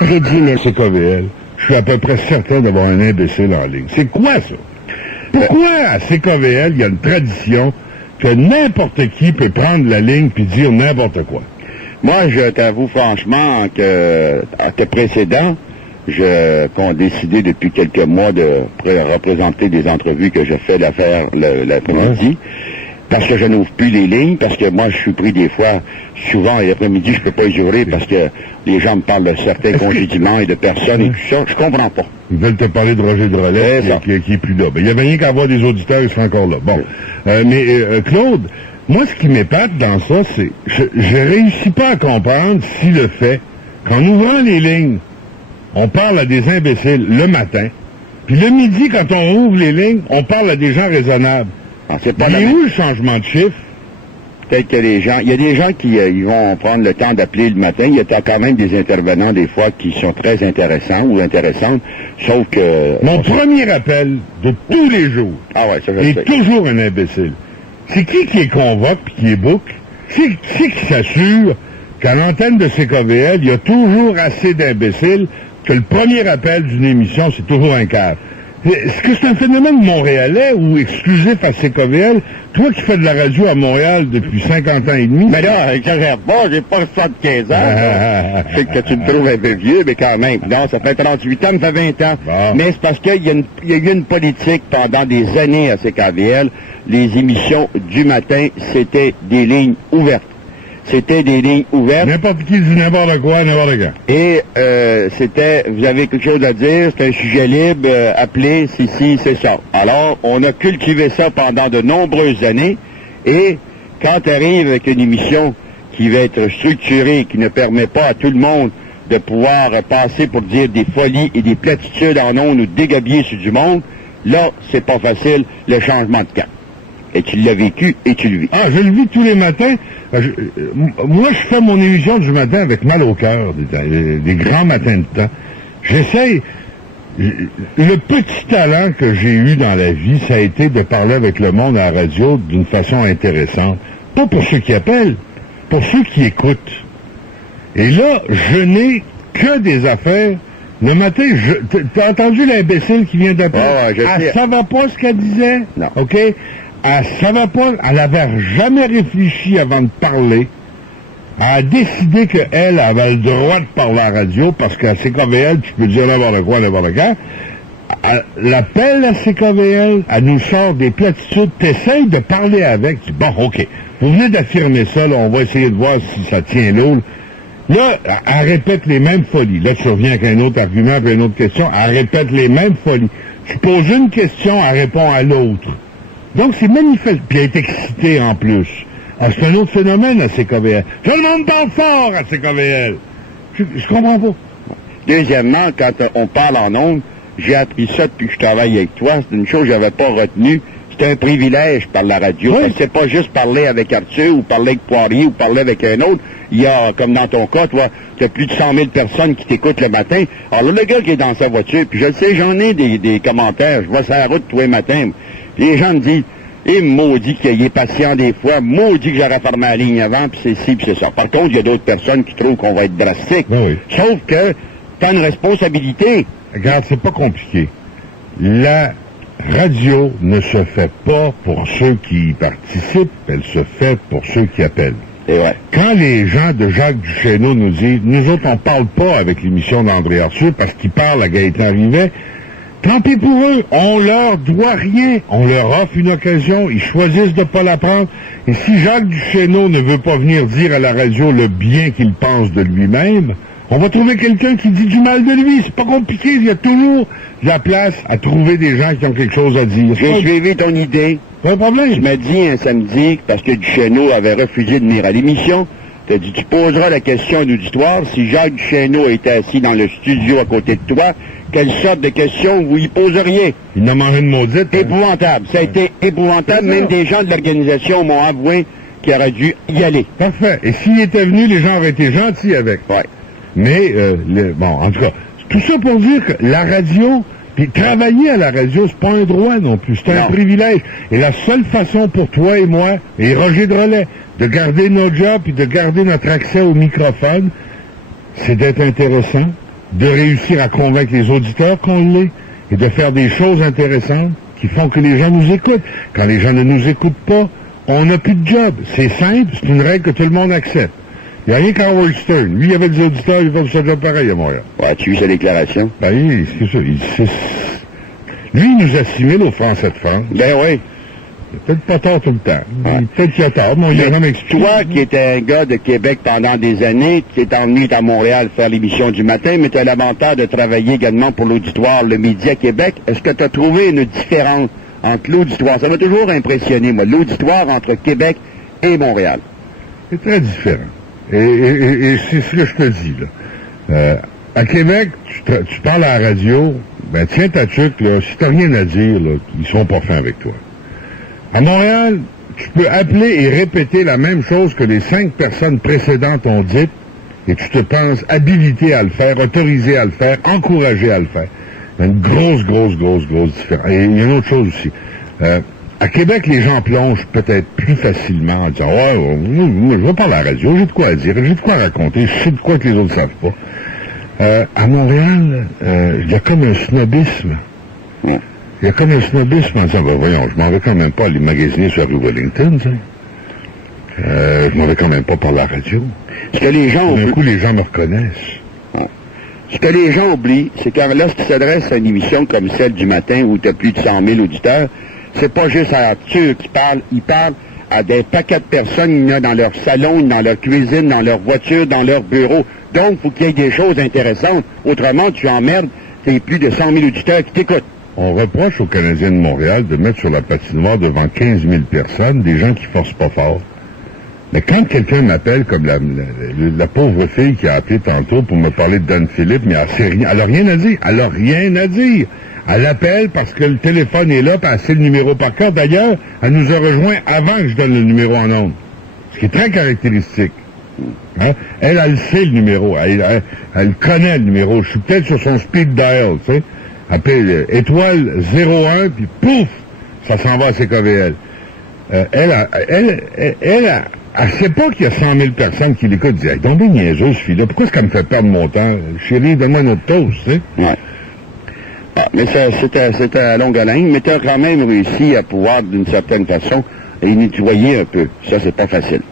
réduit mes... CKVL, je suis à peu près certain d'avoir un imbécile en ligne. C'est quoi ça? Pourquoi à CKVL, il y a une tradition que n'importe qui peut prendre la ligne puis dire n'importe quoi? Moi, je t'avoue franchement que à tes précédents, qu'on décidé depuis quelques mois de représenter des entrevues que je fais d'affaires l'après-midi, parce que je n'ouvre plus les lignes, parce que moi, je suis pris des fois, souvent, l'après-midi, je peux pas y ouvrir parce que les gens me parlent de certains congédiements et de personnes et tout ça. Je comprends pas. Ils veulent te parler de Roger Drolet qui est plus là. Ben, il y avait rien qu'à avoir des auditeurs, ils sont encore là. Bon. Claude, moi, ce qui m'épate dans ça, c'est je réussis pas à comprendre si le fait qu'en ouvrant les lignes, on parle à des imbéciles le matin, puis le midi, quand on ouvre les lignes, on parle à des gens raisonnables. C'est pas où le changement de chiffre? Peut-être que les gens... Il y a des gens qui ils vont prendre le temps d'appeler le matin. Il y a quand même des intervenants, des fois, qui sont très intéressants ou intéressantes, sauf que... Mon premier appel de tous les jours est toujours un imbécile. C'est qui convoque puis qui est book? C'est qui s'assure qu'à l'antenne de CKVL, il y a toujours assez d'imbéciles que le premier appel d'une émission, c'est toujours un cave. Est-ce que c'est un phénomène montréalais ou exclusif à CKVL? Toi qui fais de la radio à Montréal depuis 50 ans et demi... Mais là, j'arrête pas, j'ai pas 75 ans. Je sais que tu me trouves un peu vieux, mais quand même. Non, ça fait 38 ans, ça me fait 20 ans. Bon. Mais c'est parce qu'il y a eu une politique pendant des années à CKVL. Les émissions du matin, c'était des lignes ouvertes. C'était des lignes ouvertes. N'importe qui dit n'importe quoi, n'importe quand. Et c'était, vous avez quelque chose à dire, c'est un sujet libre, appelez, c'est ça. Alors, on a cultivé ça pendant de nombreuses années, et quand arrive avec une émission qui va être structurée, qui ne permet pas à tout le monde de pouvoir passer pour dire des folies et des platitudes en ondes ou dégabiller sur du monde, là, c'est pas facile, le changement de cap. Et tu l'as vécu et tu le vis. Ah, je le vis tous les matins. Moi, je fais mon émission du matin avec mal au cœur, des grands matins de temps. J'essaye. Le petit talent que j'ai eu dans la vie, ça a été de parler avec le monde à la radio d'une façon intéressante. Pas pour ceux qui appellent, pour ceux qui écoutent. Et là, je n'ai que des affaires. Le matin, t'as entendu l'imbécile qui vient d'appeler? Ça va pas ce qu'elle disait? Non. OK? Elle savait pas, elle avait jamais réfléchi avant de parler. Elle a décidé qu'elle avait le droit de parler à la radio, parce qu'à CKVL, tu peux dire n'importe quoi, n'importe quand. Elle appelle à CKVL, elle nous sort des platitudes, t'essayes de parler avec, tu dis, bon, OK, vous venez d'affirmer ça, là, on va essayer de voir si ça tient l'eau. Là, elle répète les mêmes folies. Là, tu reviens avec un autre argument, puis une autre question, elle répète les mêmes folies. Tu poses une question, elle répond à l'autre. Donc, c'est manifeste. Puis elle est excitée en plus. Ah, c'est un autre phénomène à CKVL. Tout le monde parle fort à CKVL. Je comprends pas. Deuxièmement, quand on parle en ondes, j'ai appris ça depuis que je travaille avec toi. C'est une chose que j'avais pas retenue. C'est un privilège par la radio. Oui. C'est pas juste parler avec Arthur ou parler avec Poirier ou parler avec un autre. Il y a, comme dans ton cas, toi, tu as plus de 100 000 personnes qui t'écoutent le matin. Alors là, le gars qui est dans sa voiture, puis je le sais, j'en ai des commentaires. Je vois sur la route tous les matins. Les gens me disent, maudit qu'il est patient des fois, maudit que j'aurais fermé la ligne avant, puis c'est ci, puis c'est ça. Par contre, il y a d'autres personnes qui trouvent qu'on va être drastique. Ben oui. Sauf que t'as une responsabilité. Regarde, c'est pas compliqué. La radio ne se fait pas pour ceux qui y participent, elle se fait pour ceux qui appellent. C'est vrai. Quand les gens de Jacques Duchesneau nous disent, nous autres, on parle pas avec l'émission d'André Arthur parce qu'il parle à Gaëtan Rivet, tant pis pour eux, on leur doit rien. On leur offre une occasion, ils choisissent de pas la prendre. Et si Jacques Duchesneau ne veut pas venir dire à la radio le bien qu'il pense de lui-même, on va trouver quelqu'un qui dit du mal de lui. C'est pas compliqué, il y a toujours de la place à trouver des gens qui ont quelque chose à dire. J'ai suivi ton idée. Pas de problème. Tu m'as dit un samedi, parce que Duchesneau avait refusé de venir à l'émission, tu as dit, tu poseras la question à l'auditoire, si Jacques Duchesneau était assis dans le studio à côté de toi, quelle sorte de questions vous y poseriez? Il n'a mangé une maudite. Hein? Épouvantable. Ça a été épouvantable. Même des gens de l'organisation m'ont avoué qu'il aurait dû y aller. Parfait. Et s'il était venu, les gens auraient été gentils avec. Ouais. Mais, bon, en tout cas, tout ça pour dire que la radio, puis travailler à la radio, c'est pas un droit non plus, c'est un privilège. Et la seule façon pour toi et moi, et Roger Drolet, de garder nos jobs et de garder notre accès au microphone, c'est d'être intéressant, de réussir à convaincre les auditeurs qu'on l'est et de faire des choses intéressantes qui font que les gens nous écoutent. Quand les gens ne nous écoutent pas, on n'a plus de job. C'est simple, c'est une règle que tout le monde accepte. Il n'y a rien qu'Howard Stern. Lui, il avait des auditeurs, il fait son job pareil à Montréal. Ouais, tu as vu sa déclaration? Ben, c'est ça. Lui, il nous assimile aux Français de France. Ben oui. Il a peut-être pas tort tout le temps. Ouais. Peut-être qu'il a tort, mais on lui a jamais expliqué. Toi, qui étais un gars de Québec pendant des années, qui est emmené à Montréal faire l'émission du matin, mais tu as l'avantage de travailler également pour l'auditoire, le Média Québec. Est-ce que tu as trouvé une différence entre l'auditoire? Ça m'a toujours impressionné, moi, l'auditoire entre Québec et Montréal. C'est très différent. Et c'est ce que je te dis, là. À Québec, tu parles à la radio, ben tiens ta tuque, là, si t'as rien à dire, là, ils sont pas fins avec toi. À Montréal, tu peux appeler et répéter la même chose que les 5 personnes précédentes ont dit, et tu te penses habilité à le faire, autorisé à le faire, encouragé à le faire. Il y a une grosse différence. Et il y a une autre chose aussi. À Québec, les gens plongent peut-être plus facilement en disant « Ouais, moi, je vais parler à la radio, j'ai de quoi dire, j'ai de quoi raconter, je sais de quoi que les autres ne savent pas. » À Montréal, il y a comme un snobisme. Il y a comme un snobisme en disant « Ben voyons, je m'en vais quand même pas aller magasiner sur la rue Wellington, ça. Je m'en vais quand même pas par la radio. » Ce que les gens D'un coup, les gens me reconnaissent. Ce que les gens oublient, c'est que lorsqu'ils s'adressent à une émission comme celle du matin où tu as plus de 100 000 auditeurs, c'est pas juste à Arthur qui parle, ils parlent à des paquets de personnes, il y en a dans leur salon, dans leur cuisine, dans leur voiture, dans leur bureau. Donc, il faut qu'il y ait des choses intéressantes. Autrement, tu emmerdes tes plus de 100 000 auditeurs qui t'écoutent. On reproche aux Canadiens de Montréal de mettre sur la patinoire devant 15 000 personnes des gens qui forcent pas fort. Mais quand quelqu'un m'appelle, comme la pauvre fille qui a appelé tantôt pour me parler de Don Philippe, mais elle n'a rien à dire. Elle n'a rien à dire. Elle appelle parce que le téléphone est là, puis elle sait le numéro par cœur. D'ailleurs, elle nous a rejoint avant que je donne le numéro en ondes. Ce qui est très caractéristique. Hein? Elle sait le numéro. Elle connaît le numéro. Je suis peut-être sur son speed dial, tu sais. Elle appelle étoile 01, puis pouf, ça s'en va à CKVL. Elle sait pas qu'il y a 100 000 personnes qui l'écoutent. Elle dit, hey, donc bien niaiseuse, ce fille-là. Pourquoi est-ce qu'elle me fait perdre mon temps? Chérie, donne-moi une autre toast, tu sais. Ouais. Ah, mais c'était à longue haleine, mais tu as quand même réussi à pouvoir, d'une certaine façon, nettoyer un peu. Ça, c'est pas facile.